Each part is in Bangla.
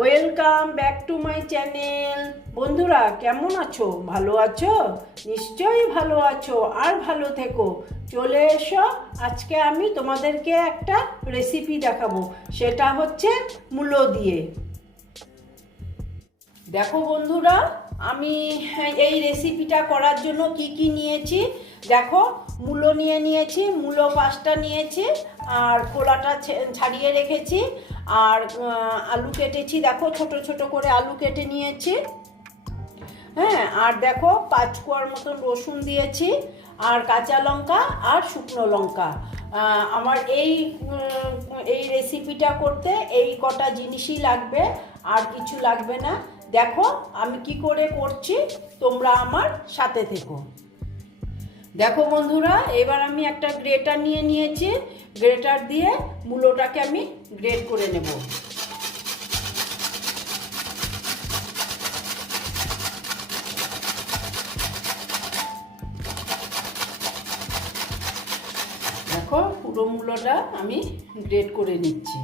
Welcome back to my channel বন্ধুরা, কেমন আছো? ভালো আছো? নিশ্চয়ই ভালো আছো, আর ভালো থেকো। চলে এসো, আজকে আমি তোমাদেরকে একটা রেসিপি দেখাবো। সেটা হচ্ছে মূলো দিয়ে। দেখো বন্ধুরা, আমি এই রেসিপিটা করার জন্য কি কি নিয়েছি? দেখো, মূলো নিয়ে নিয়েছি, মূলো পাঁচটা নিয়েছি, আর খোলাটা ছাড়িয়ে রেখেছি। আর আলু কেটেছি। দেখো, ছোট ছোট করে আলু কেটে নিয়েছি। হ্যাঁ আর দেখো পাঁচ কোয়ার মতন রসুন দিয়েছি, আর কাঁচা লঙ্কা আর শুকনো লঙ্কা। আমার এই এই রেসিপিটা করতে এই কটা জিনিসই লাগবে, আর কিছু লাগবে না। দেখো, আমি কি করে করছি, তোমরা আমার সাথে থেকো। দেখো বন্ধুরা, এবার আমি একটা গ্রেটার নিয়ে নিয়েছি। গ্রেটার দিয়ে মূলোটাকে আমি গ্রেট করে নেব। দেখো, পুরো মূলোটা আমি গ্রেট করে নিচ্ছি।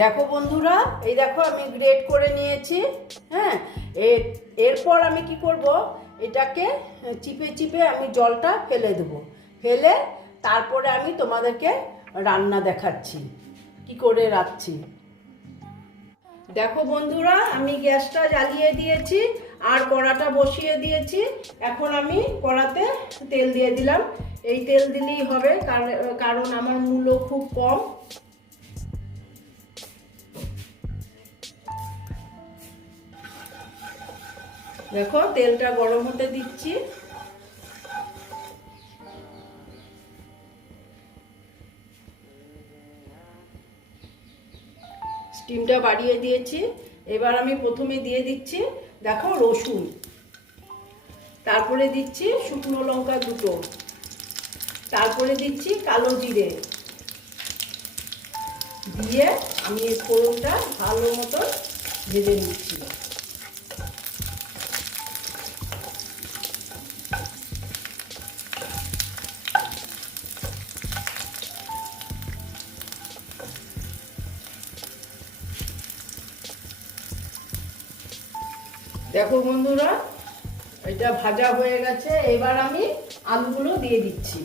দেখো বন্ধুরা, এই দেখো আমি গ্রেট করে নিয়েছি হ্যাঁ? এর এরপর আমি কি করব? এটাকে চিপে চিপে আমি জলটা ফেলে দেবো। ফেলে তারপরে আমি তোমাদেরকে রান্না দেখাচ্ছি। কি করে রাখছি দেখো বন্ধুরা, আমি গ্যাসটা জ্বালিয়ে দিয়েছি, আর কড়াটা বসিয়ে দিয়েছি। এখন আমি কড়াতে তেল দিয়ে দিলাম। এই তেল দিলেই হবে, কার- কারণ আমার মূল্য খুব কম। দেখো, তেলটা গরম হতে দিচ্ছি। স্টিমটা বাড়িয়ে দিয়েছি। এবার আমি প্রথমে দিয়ে দিচ্ছি, দেখো, রসুন। তারপরে দিচ্ছি শুকনো লঙ্কা দুটো। তারপরে দিচ্ছি কালো জিরে। দিয়ে আমি এই ফোড়নটা ভালো মতো ভেজে নিচ্ছি। দেখো বন্ধুরা, এটা ভাজা হয়ে গেছে। এবার আমি আলুগুলো দিয়ে দিচ্ছি।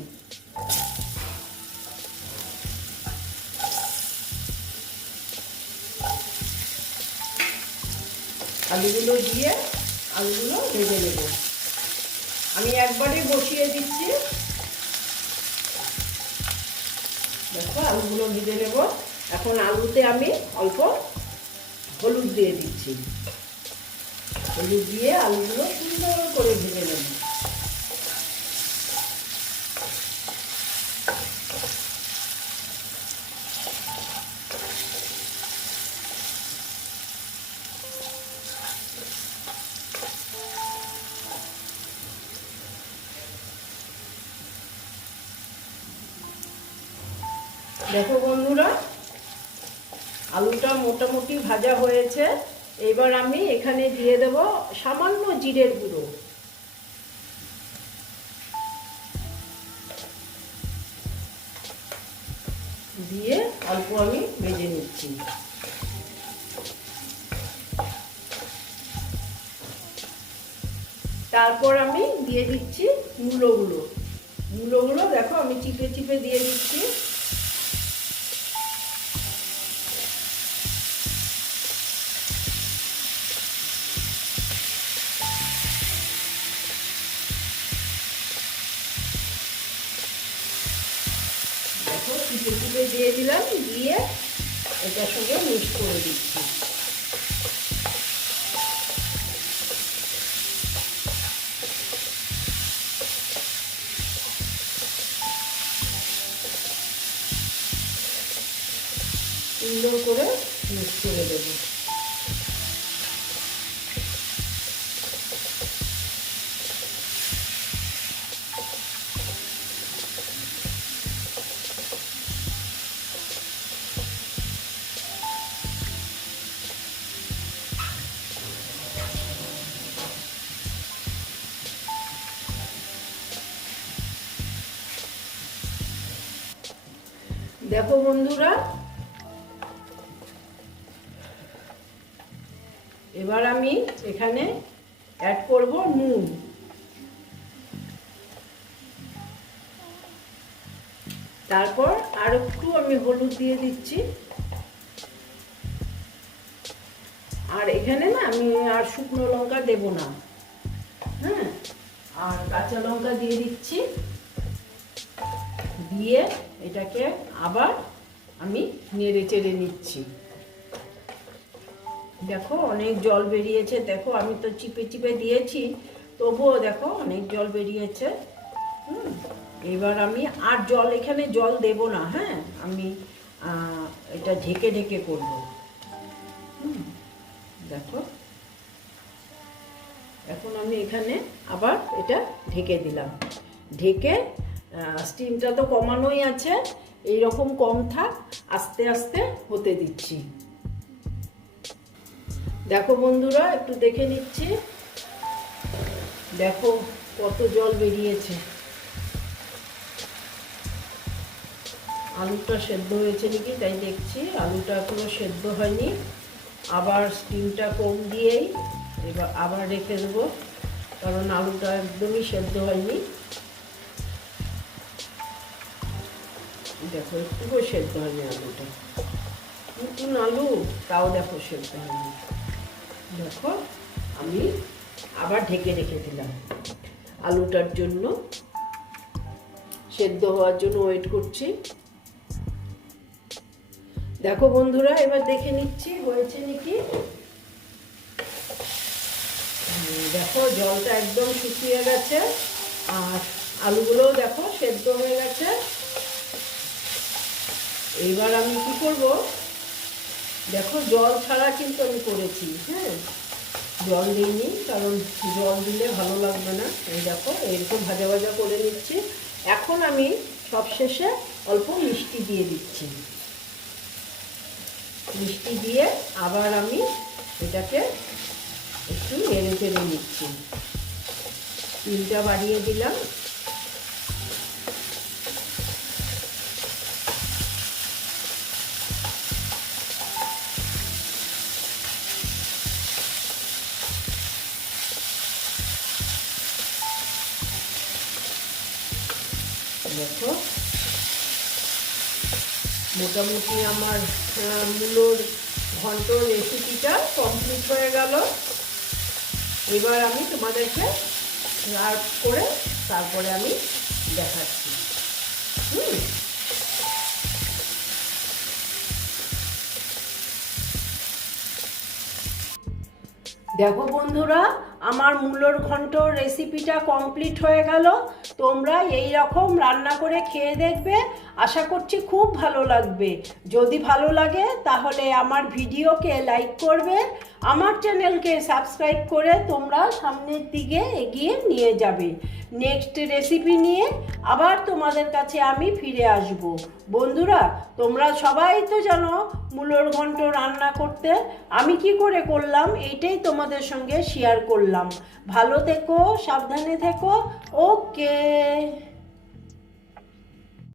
আলুগুলো দিয়ে আলুগুলো ভেজে নেব। আমি একবারে বসিয়ে দিচ্ছি। দেখো, আলুগুলো ভেজে নেব। এখন আলুতে আমি অল্প হলুদ দিয়ে দিচ্ছি। হলুদ দিয়ে আলুগুলো সুন্দর করে ভেজে নেব। দেখো বন্ধুরা আলুটা মোটামুটি ভাজা হয়েছে। এবার আমি এখানে দিয়ে দেব সামান্য জিরের গুঁড়ো। দিয়ে অল্প আমি ভেজে নিচ্ছি। তারপর আমি দিয়ে দিচ্ছি মূলোগুলো মূলোগুলো দেখো আমি চিপে চিপে দিয়ে দিচ্ছি। চিপে চিপে দিয়ে দিলাম, দিয়ে এটার সঙ্গে মিক্স করে দিচ্ছি। সুন্দর করে মিক্স করে দেবো। দেখো বন্ধুরা। এবার আমি এখানে অ্যাড করব নুন। তারপর আর একটু আমি হলুদ দিয়ে দিচ্ছি। আর এখানে না আমি আর শুকনো লঙ্কা দেব না। হ্যাঁ? আর কাঁচা লঙ্কা দিয়ে দিচ্ছি। দিয়ে এটাকে আবার আমি নেড়ে চেড়ে নিচ্ছি। দেখো অনেক জল বেরিয়েছে, দেখো আমি তো চিপে চিপে দিয়েছি, তবুও দেখো অনেক জল বেরিয়েছে। এবার আমি আর জল, এখানে জল দেব না হ্যাঁ আমি এটা ঢেকে ঢেকে করব। দেখো। এখন আমি এখানে আবার এটা ঢেকে দিলাম। ঢেকে স্টিমটা তো কমানোই আছে। এই রকম কম থাক, আস্তে আস্তে হতে দিচ্ছি। দেখো বন্ধুরা, একটু দেখে নিচ্ছি। দেখো কত জল বেরিয়েছে। আলুটা সেদ্ধ হয়েছে নাকি, তাই দেখছি। আলুটা এখনও সেদ্ধ হয়নি। আবার স্টিমটা কম দিয়েই এবার আবার রেখে দেবো, কারণ আলুটা একদমই সেদ্ধ হয়নি। দেখো একটুও সেদ্ধ হয়নি আলুটা। নতুন আলু, তাও দেখো সেদ্ধ হয়নি। দেখো, আমি আবার ঢেকে রেখে দিলাম। আলুটার জন্য, সেদ্ধ হওয়ার জন্য ওয়েট করছি। দেখো বন্ধুরা, এবার দেখে নিচ্ছি, হয়েছে নাকি? দেখো, জলটা একদম শুকিয়ে গেছে, আর আলুগুলোও দেখো সেদ্ধ হয়ে গেছে। এইবার আমি কি করব? দেখো, জল ছাড়া কিন্তু আমি করেছি হ্যাঁ? জল দিইনি, কারণ জল দিলে ভালো লাগবে না। এই দেখো, এরকম ভাজা ভাজা করে নিচ্ছি। এখন আমি সবশেষে অল্প মিষ্টি দিয়ে দিচ্ছি। মিষ্টি দিয়ে আবার আমি এটাকে একটু নেড়ে চেড়ে নিচ্ছি। তিলটা বাড়িয়ে দিলাম। দেখো। মোটামুটি আমার মূলোর ঘন্ট রেসিপিটা কমপ্লিট হয়ে গেল। এবার আমি তোমাদেরকে সার্ভ করে তারপরে আমি দেখাচ্ছি। হুম। দেখো বন্ধুরা আমার মূলোর ঘন্ট রেসিপিটা কমপ্লিট হয়ে গেল। তোমরা এই রকম রান্না করে খেয়ে দেখবে। আশা করছি খুব ভালো লাগবে। যদি ভালো লাগে, তাহলে আমার ভিডিওকে লাইক করবে। আমার চ্যানেলকে সাবস্ক্রাইব করে তোমরা সামনের দিকে এগিয়ে নিয়ে যাবে। নেক্সট রেসিপি নিয়ে আবার তোমাদের কাছে আমি ফিরে আসব। বন্ধুরা, তোমরা সবাই তো জানো মূলোর ঘন্ট রান্না করতে। আমি কি করে করলাম, এইটাই তোমাদের সঙ্গে শেয়ার করলাম ভালো থেকো সাবধানে থেকো। ওকে।